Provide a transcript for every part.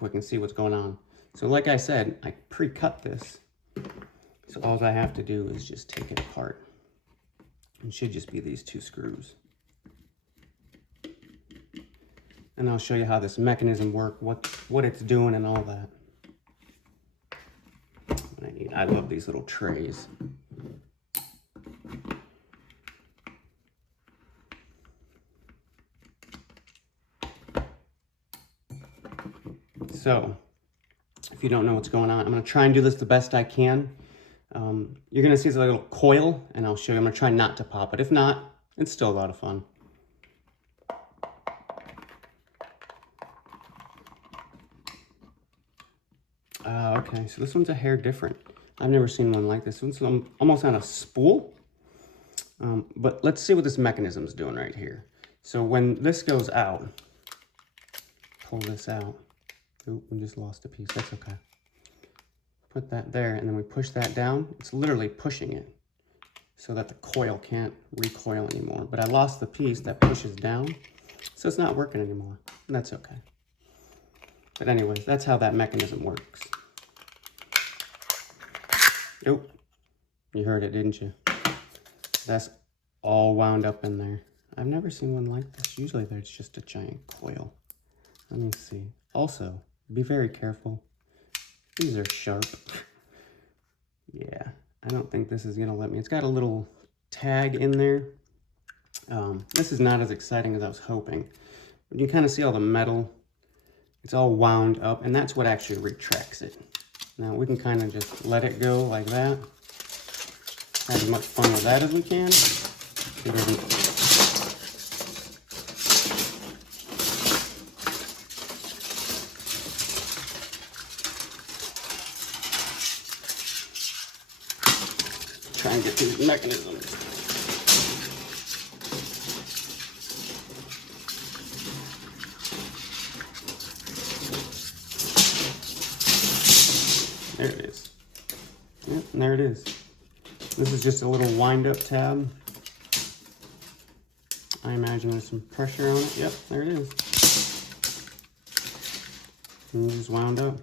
quick and see what's going on. So like I said, I pre-cut this. So all I have to do is just take it apart. It should just be these 2 screws. And I'll show you how this mechanism works, what it's doing and all that. I love these little trays. So, if you don't know what's going on, I'm going to try and do this the best I can. You're going to see it's a little coil, and I'll show you. I'm going to try not to pop it. If not, it's still a lot of fun. Okay, so this one's a hair different. I've never seen one like this. This one's almost on a spool. But let's see what this mechanism's doing right here. So when this goes out, pull this out. Oop, we just lost a piece. That's okay. Put that there, and then we push that down. It's literally pushing it so that the coil can't recoil anymore. But I lost the piece that pushes down, so it's not working anymore. And that's okay. But anyways, that's how that mechanism works. Oop, you heard it, didn't you? That's all wound up in there. I've never seen one like this. Usually there's just a giant coil. Let me see. Also, be very careful. These are sharp. Yeah, I don't think this is gonna let me. It's got a little tag in there. This is not as exciting as I was hoping. But you kind of see all the metal. It's all wound up, and that's what actually retracts it. Now we can kind of just let it go like that. Have as much fun with that as we can. It doesn't. Try and get these mechanisms. There it is. Yep, and there it is. This is just a little wind-up tab. I imagine there's some pressure on it. Yep, there it is. And it just wound up.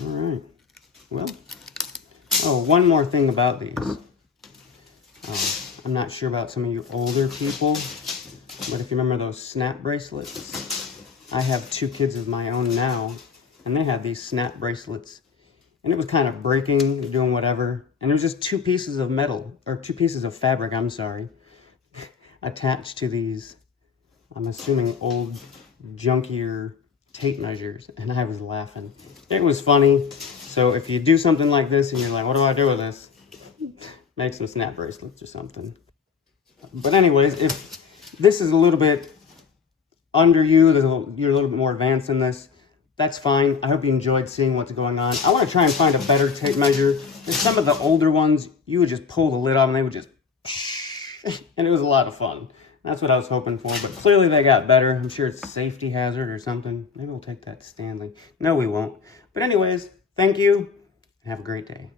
All right. Well, oh, one more thing about these. I'm not sure about some of you older people, but if you remember those snap bracelets, I have 2 kids of my own now, and they had these snap bracelets, and it was kind of breaking, doing whatever, and it was just 2 pieces of metal, or 2 pieces of fabric, I'm sorry, attached to these, I'm assuming old, junkier tape measures, and I was laughing. It was funny. So if you do something like this and you're like, what do I do with this? Make some snap bracelets or something. But anyways, if this is a little bit under you, you're a little bit more advanced in this, that's fine. I hope you enjoyed seeing what's going on. I want to try and find a better tape measure. There's some of the older ones, you would just pull the lid off and they would just, and it was a lot of fun. That's what I was hoping for, but clearly they got better. I'm sure it's a safety hazard or something. Maybe we'll take that to Stanley. No, we won't. But anyways, thank you, and have a great day.